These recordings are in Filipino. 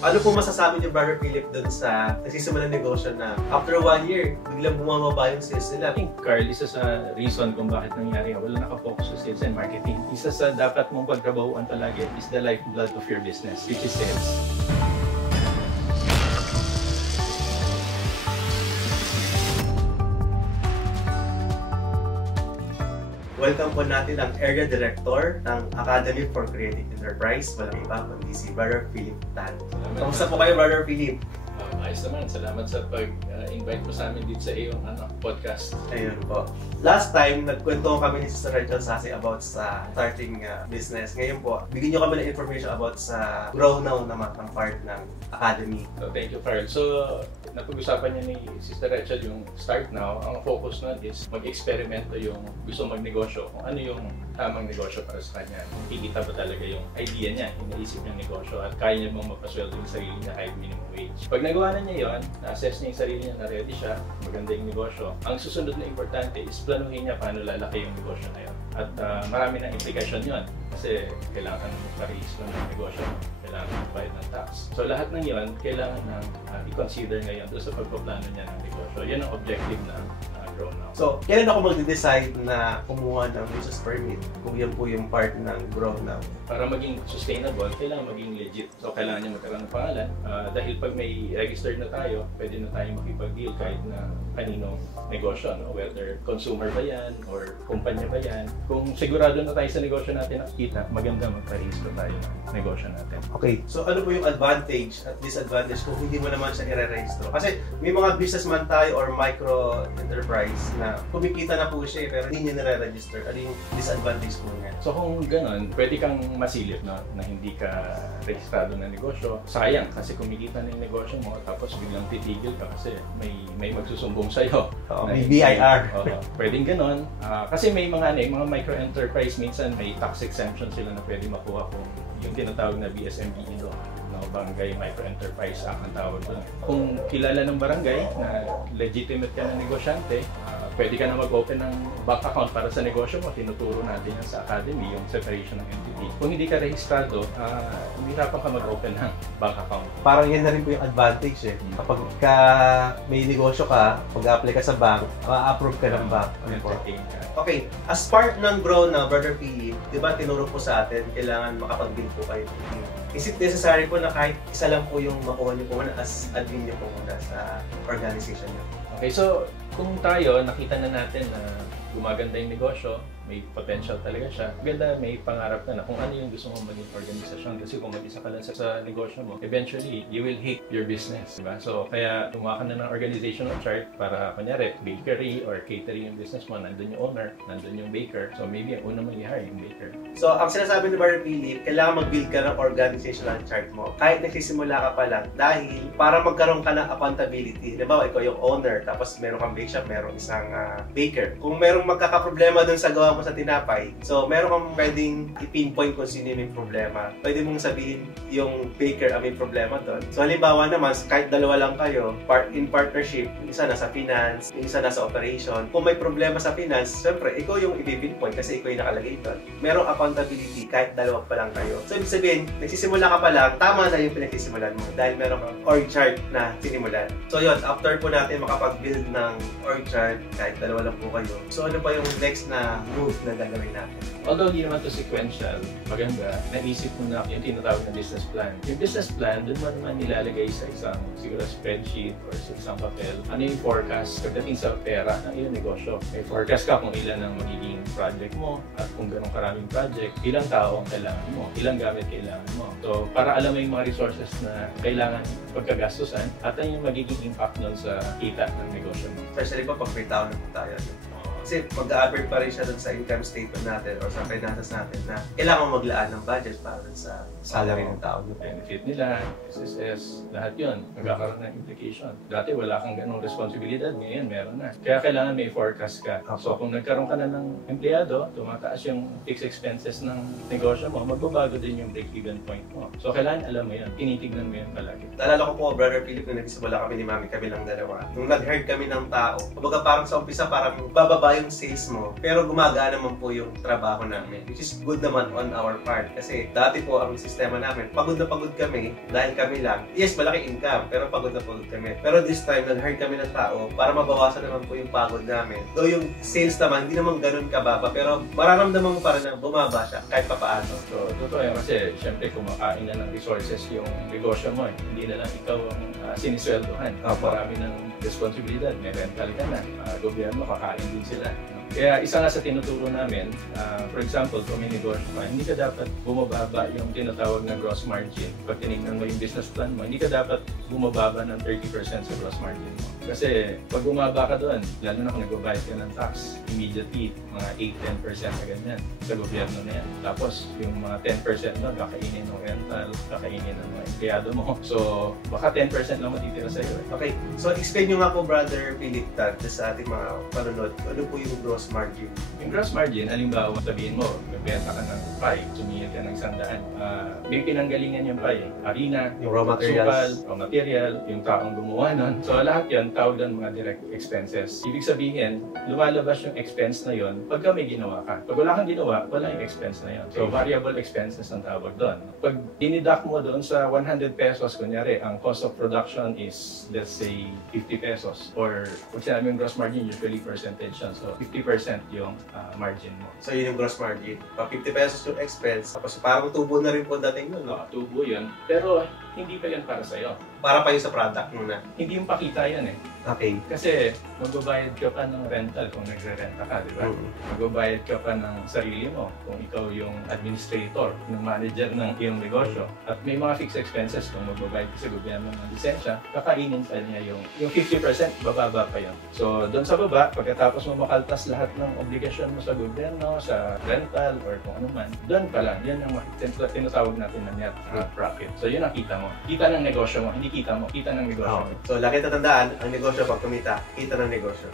Ano po masasabi niyo, Brother Philip, dun sa nagsisimulan ng negosyo na after 1 year, biglang bumababa yung sales nila? I think, Carl, isa sa reason kung bakit nangyari wala nakafocus sa sales and marketing. Isa sa dapat mong pagtrabahuan palagi is the lifeblood of your business, which is sales. Welcome po natin ang Area Director ng Academy for Creative Enterprise. Walang iba kundi si Brother Philip Tan. Kamusta po kayo, Brother Philip? Ayos naman. Salamat sa pag-invite mo sa amin dito sa iyong podcast. Ayun po. Last time, nagkwento kami ni Sister Rachel Sasi about sa starting business. Ngayon po, bigyan nyo kami ng information about sa Grow Now naman ang part ng Academy. So, thank you, Carl. So, napag-usapan niya ni Sister Rachel yung Start Now. Ang focus nun is mag-eksperimento yung gusto magnegosyo. Kung ano yung tamang negosyo para sa kanya. Kikita ba talaga yung idea niya, iniisip niyang negosyo at kaya niya bang mapasweldo yung sarili niya kahit minimum wage. Pag nagawa na niya yun, na-assess niya yung sarili niya na ready siya, maganda yung negosyo. Ang susunod na importante is planuhin niya paano lalaki yung negosyo na yun. At marami ng implication yun. Kasi kailangan magpa-register ng negosyo, kailangan magbayad ng tax. So lahat ng yun, kailangan na i-consider ngayon doon sa pagpaplano niya ng negosyo. Yan ang objective na Grow Now. So, kailan ako mag-decide na kumuha ng business permit kung yan po yung part ng Grow Now? Para maging sustainable, kailangan maging legit. So, kailangan niya magkaroon ng pangalan. Dahil pag may registered na tayo, pwede na tayo makipag-deal kahit na kaninong negosyo. No? Whether consumer ba yan or kumpanya ba yan. Kung sigurado na tayo sa negosyo natin nakikita, maganda magpa-register tayo ng negosyo natin. Okay. So, ano po yung advantage at disadvantage kung hindi mo naman siya i-re-registro? Kasi may mga businessman tayo or micro-enterprise na kumikita na po siya pero hindi niya nire-register. Ano yung disadvantage po niya? So kung gano'n, pwede kang masilip na hindi ka rehistrado ng negosyo. Sayang kasi kumikita na yung negosyo mo tapos biglang titigil ka kasi may magsusumbong sa'yo. May BIR. Pwedeng gano'n. Kasi may mga micro-enterprise minsan may tax exemption sila na pwede makuha kung yung tinatawag na BSME law. Barangay Micro-Enterprise Act ang tawag doon. Kung kilala ng barangay na legitimate ka na negosyante, pwede ka na mag-open ng bank account para sa negosyo mo. Tinuturo natin yan sa Academy, yung separation ng entity. Kung hindi ka rehistrado, hirapan ka mag-open ng bank account. Parang yan na rin po yung advantage eh. Kapag may negosyo ka, pag-apply ka sa bank, ma-approve ka ng bank. Okay, as part ng Grow Now, Brother Philip, di ba tinuro po sa atin, kailangan makapag-build po kayo. Is it necessary po na kahit isa lang po yung makuha niyo po muna as admin niyo po muna sa organization niyo? Okay, so kung tayo, nakita na natin na gumaganda yung negosyo, may potential talaga siya. Maganda, may pangarap ka na kung ano yung gusto mong maging organisasyon. Kasi kung mag-isa ka lang sa negosyo mo, eventually, you will hate your business. Diba? So, kaya gumawa ka na ng organizational chart para, kunyari, bakery or catering yung business mo, nandun yung owner, nandun yung baker. So, maybe ang una mo i-hire yung baker. So, ang sinasabi ni Brother Philip, kailangan mag-build ka ng organizational chart mo. Kahit nagsisimula ka pa lang. Dahil, para magkaroon ka ng accountability. Diba, ikaw yung owner, tapos meron kang bake shop, meron isang baker. Kung merong magkakaproblema dun sa gawa mo sa tinapay, so meron kang pwedeng i-pinpoint kung sino yung problema. Pwede mong sabihin yung baker ang may problema doon. So halimbawa naman, kahit dalawa lang kayo, in partnership, yung isa nasa finance, yung isa nasa operation. Kung may problema sa finance, syempre, ikaw yung i-pinpoint kasi ikaw yung nakalagay doon. Merong accountability kahit dalawa pa lang kayo. So ibig sabihin, nagsisimula ka pa lang, tama na yung pinagsisimulan mo dahil meron kang org chart na sinimulan. So yun, after po natin makapag-build ng org chart, kahit dalawa lang po kayo. So ano pa yung next na move na gagawin natin? Although hindi naman ito sequential, maganda, naisip mo na yung tinatawag na business plan. Yung business plan, doon mo naman nilalagay sa isang siguro spreadsheet or sa isang papel. Ano yung forecast pagdating sa pera ng iyong negosyo? May forecast ka kung ilan ang magiging project mo at kung ganong karaming project, ilang tao ang kailangan mo, ilang gamit kailangan mo. So, para alam mo yung mga resources na kailangan pagkagastusan at ano yung magiging impact nun sa kita ng negosyo mo. Especially pa pag may tao na po tayo. Kasi mag-a-avert pa rin siya dun sa income statement natin or sa finances natin na kailangan maglaan ng budget para dun sa salary ng tao. Benefit nila, SSS, lahat yun. Magkakaroon ng implication. Dati wala kang ganong responsibilidad, ngayon meron na. Kaya kailangan may forecast ka. So kung nagkaroon ka na ng empleyado, tumataas yung fixed expenses ng negosyo mo, magbabago din yung break-even point mo. So kailangan alam mo yun, tinitignan mo yun palagi. Naalala ko po, Brother Philip, nung nagsimula kami ni Mami, kami lang dalawa. Nung nag-hire kami ng tao, kumbaga parang sa umpisa, parang bababa bumaba yung sales mo, pero gumagaan naman po yung trabaho namin, which is good naman on our part. Kasi dati po ang sistema namin, pagod na pagod kami dahil kami lang. Yes, malaki income, pero pagod na pagod kami. Pero this time, nag-hire kami ng tao para mabawasan naman po yung pagod namin. Though yung sales naman, hindi naman ganun kababa, pero mararamdaman mo pa rin na bumaba siya kahit papaano. So, totoo yan kasi syempre kumakain na ng resources yung negosyo mo. Hindi na lang ikaw ang sinisweldohan. Marami ng responsibilidad. May rental ka na. Gobyerno, kakain din sila. Kaya isa nga sa tinuturo namin, for example, kung may negosyo ka, hindi ka dapat bumababa yung tinatawag na gross margin. Pag tinignan mo yung business plan mo, hindi ka dapat bumababa ng 30% sa gross margin mo. Kasi pag bumaba ka doon, lalo na kung nagbabayad ka ng tax, immediately, mga 8-10% na ganyan sa gobyerno na yan. Tapos, yung mga 10% na kakainin ng rental, kakainin ng mga empleyado mo. So, baka 10% lang matitira sa iyo. Okay, so explain nyo nga po, Brother Philip Tad, sa ating mga panonood, ano po yung gross margin? Yung gross margin, halimbawa sabihin mo, magbenta ka ng pie, sumiyad ka ng 100. May pinanggalingan yung pie. Harina, yung raw materials, raw material, yung taong gumawa nun. So lahat yan, tawag doon mga direct expenses. Ibig sabihin, lumalabas yung expense na yon pagka may ginawa ka. Pag wala kang ginawa, wala yung expense na yon. So variable expenses ang tawag doon. Pag dinidak mo doon sa 100 pesos, kunyari, ang cost of production is, let's say, 50 pesos. Or, kung sinabi yung gross margin, usually percentage yan. So 50% yung margin mo. So yun yung gross margin. Pag 50 pesos yung expense, tapos parang tubo na rin po dating yun, no? Tubo yun. Pero hindi pa yan para sa'yo. Para pa yun sa product muna. Hindi yung pakita yan eh. Okay. Kasi magbabayad ka pa ng rental kung nagre-renta ka, di ba? Magbabayad ka pa ng sarili mo kung ikaw yung administrator, yung manager ng iyong negosyo. At may mga fixed expenses kung magbabayad ka sa gobyerno ng lisensya, kakainin pa niya yung 50%, bababa pa yun. So, doon sa baba, pagkatapos mo makaltas lahat ng obligasyon mo sa gobyerno, sa rental, or kung ano man, doon pa lang, yan ang tinatawag natin na net profit. So, yun ang kita mo. Kita ng negosyo mo, hindi kita mo, kita ng negosyo mo. So, lagi tatandaan, ang negosyo pag kumita, kita ng negosyo.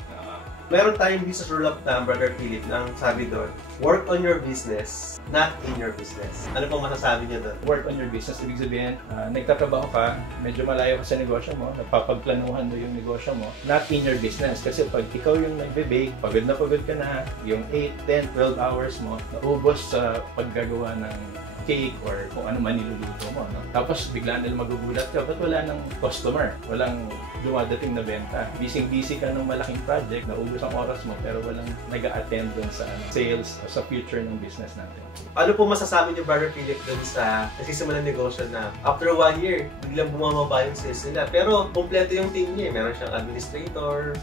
Meron tayong business rule of thumb, Brother Philip, nang sabi doon, work on your business, not in your business. Ano pong masasabi niyo doon? Work on your business, ibig sabihin, nagtatrabaho ka, medyo malayo ka sa negosyo mo, napapagplanuhan mo yung negosyo mo, not in your business. Kasi pag ikaw yung nagbe-bake, pagod na pagod ka na, yung 8, 10, 12 hours mo, naubos sa paggagawa ng cake or kung ano man niluluto mo. No? Tapos bigla nila magugulat ka, ba't wala ng customer? Walang dumadating na benta. Busy-busy ka ng malaking project, naubos ang oras mo, pero walang nag-a-attend dun sa sales o sa future ng business natin. Ano po masasabi niyo, Brother Philip, dun sa nagsisimulan negosyo na after 1 year, biglang bumababa yung sales nila. Pero kompleto yung team niya. Meron siyang administrator,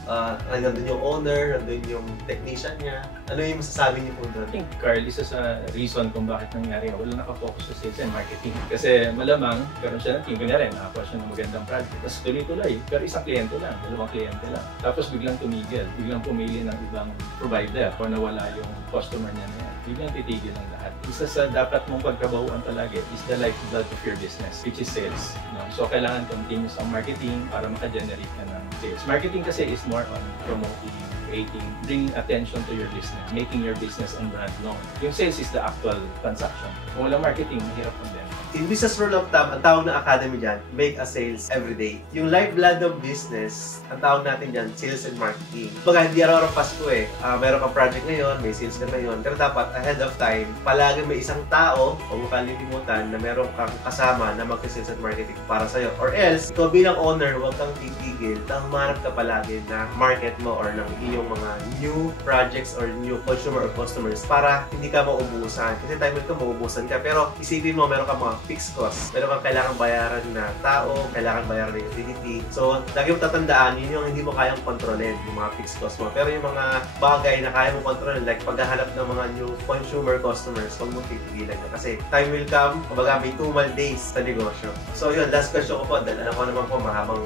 nandun yung owner, nandun yung technician niya. Ano yung masasabi niyo po doon? I think, Carl, isa sa reason kung bakit nangyari, wala nakafocus sa sales and marketing. Kasi malamang, karoon siya ng team, kunyari, nakakuha siya ng magandang project. Tapos tuloy-tuloy, pero isang kliyente lang, dalawang kliyente lang. Tapos biglang tumigil, biglang pumili ng ibang provider o nawala yung customer niya na yan. Biglang titigil ang lahat. Isa sa dapat mong pagtrabahuan talaga is the lifeblood of your business, which is sales. No? So, kailangan continuous ang marketing para maka-generate ka ng sales. Marketing kasi is more on promoting, creating, bringing attention to your business, making your business and brand known. Yung sales is the actual transaction. Kung walang marketing, mahirap ang benta. In business rule of thumb, ang tawag ng academy dyan, make a sales every day. Yung lifeblood ng business, ang tawag natin dyan, sales and marketing. Baga, hindi araw-araw Pasko eh. Meron kang project ngayon, may sales ka ngayon. Pero dapat, ahead of time, palagi may isang tao, huwag mo kalilimutan, na meron kang kasama na mag-sales and marketing para sa'yo. Or else, ikaw bilang owner, huwag kang titigil. Humanap ka palagi na market mo or ng iyong mga new projects or new consumer or customers para hindi ka maubusan. Kasi time ka maubusan ka. Pero isipin mo, meron ka mga fixed cost. Meron kang kailangan bayaran na tao, kailangan bayaran na utility. So, lagi mo tatandaan, yun yung hindi mo kayang kontrolin, yung mga fixed cost mo. Pero yung mga bagay na kaya mo kontrolin, like paghahanap ng mga new consumer customers, huwag mo titigilan ka. Kasi time will come, kumbaga may 2 days sa negosyo. So, yun, last question ko po. Dahil alam ko naman po, mahabang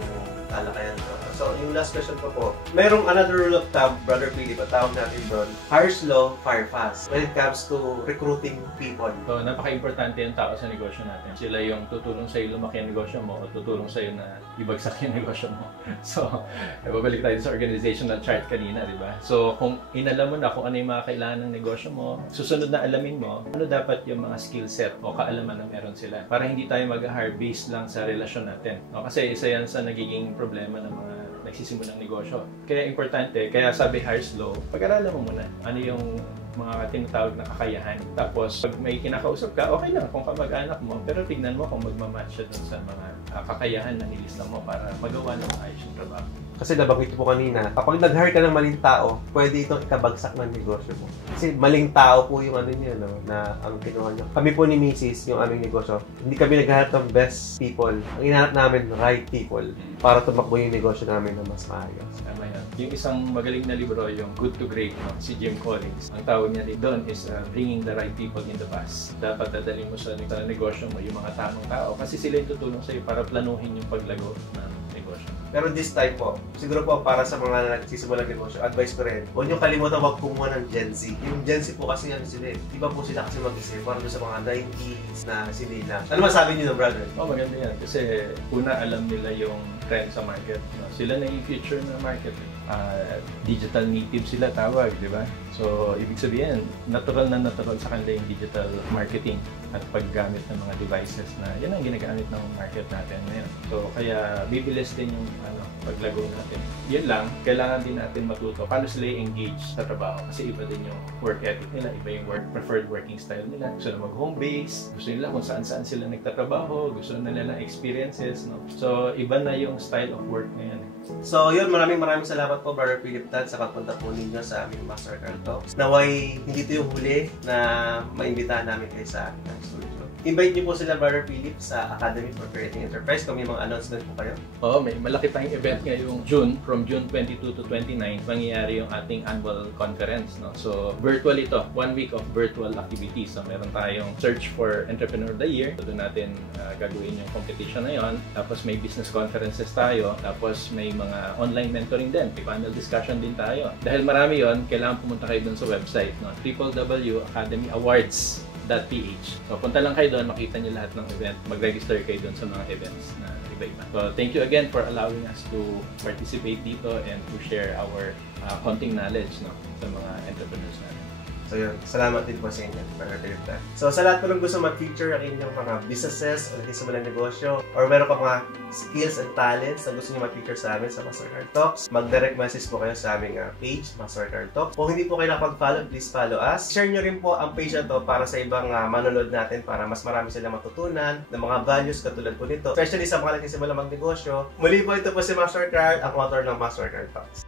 talakayan to. So, yung last question ko po, merong another rule of thumb, Brother Philip, at tawag natin doon, hire slow, fire fast, when it comes to recruiting people. So, napaka-importante yung tao sa negosyo natin. Sila yung tutulong sa'yo lumaki ang negosyo mo o tutulong sa'yo na ibagsak yung negosyo mo. So, babalik tayo sa organizational chart kanina, di ba? So, kung inalam mo na kung ano yung mga kailangan ng negosyo mo, susunod na alamin mo, ano dapat yung mga skill set o kaalaman na meron sila. Para hindi tayo mag-hire based lang sa relasyon natin. No? Kasi isa yan sa nagiging problema ng mga nagsisimulang negosyo. Kaya importante, kaya sabi hire slow, pag-aralan mo muna ano yung mga tinatawag na kakayahan. Tapos, pag may kinakausap ka, okay lang kung kamag-anak mo, pero tignan mo kung magmamatch siya dun sa mga kakayahan na nilista mo para magawa ng ayos yung trabaho. Kasi nabanggit po kanina, kapag nag-hire ka ng maling tao, pwede itong ikabagsak ng negosyo mo. Kasi maling tao po yung ano niya, no, na ang kinuha niya. Kami po ni Mrs., yung aming negosyo, hindi kami naghahanap ng best people. Ang hinahanap namin, right people, para tumakbo yung negosyo namin na mas maayos. Tama yan. Yung isang magaling na libro, yung Good to Great, no, si Jim Collins. Ang tawag niya doon is bringing the right people in the bus. Dapat dadalhin mo sa negosyo mo yung mga tamang tao kasi sila yung tutulong sa'yo para planuhin yung paglago ng negosyo. Pero this time po, siguro po para sa mga nagsisimulang negosyo, advice ko rin, huwag niyo kalimutan wag kumuha ng Gen Z. Yung Gen Z po kasi yan sila eh. Di ba po sila kasi mag-isip? Parang doon sa mga 90s na sinila. Ano masabi niyo, brother? Maganda yan. Kasi una alam nila yung trend sa market. No? Sila na yung future na market. Digital native sila tawag, di ba? So, ibig sabihin, natural sa kanila yung digital marketing at paggamit ng mga devices na yan ang ginagamit ng market natin ngayon. So, kaya bibilis din yung paglago natin. Yun lang, kailangan din natin matuto paano sila engage sa trabaho kasi iba din yung work ethic nila, iba yung preferred working style nila. Gusto na mag-home base, gusto nila kung saan-saan sila nagtatrabaho, gusto nila ng experiences, no? So, iba na yung style of work ngayon. So, yun, maraming salamat po, Brother Philip Tan, sa pagpunta po ninyo sa aming Mastercard Talks. Naway, hindi ito yung huli na maimbitahan namin kayo sa aming studio. Invite niyo po sila, Brother Philip, sa Academy for Creating Enterprise kung may mga announcement po kayo. Oo, may malaki tayong event ngayong June, from June 22 to 29, mangyayari yung ating annual conference. No? So, virtual ito, 1 week of virtual activities. So, meron tayong Search for Entrepreneur of the Year. So, doon natin gagawin yung competition na yon. Tapos, may business conferences tayo. Tapos, may mga online mentoring din. May panel discussion din tayo. Dahil marami yon, kailangan pumunta kayo doon sa website. No? www.academyawards.ph. So, punta lang kayo doon, makita niyo lahat ng event. Mag-register kayo doon sa mga events na iba-iba. So, thank you again for allowing us to participate dito and to share our konting knowledge, no, sa mga entrepreneurs natin. So yun, salamat din po sa inyo, Brother Philip Tan. So sa lahat po ng gusto mag-feature ang inyong mga businesses o nagsisimulang negosyo or meron pa mga skills and talents na gusto nyo mag-feature sa amin sa Mastercard Talks, mag-direct message po kayo sa aming page, Mastercard Talks. Kung hindi po kayo nakapag-follow, please follow us. Share nyo rin po ang page na to para sa ibang manonood natin para mas marami sila matutunan ng mga values katulad po nito. Especially sa mga nagsisimulang magnegosyo. Muli po ito po si Mastercard, ang author ng Mastercard Talks.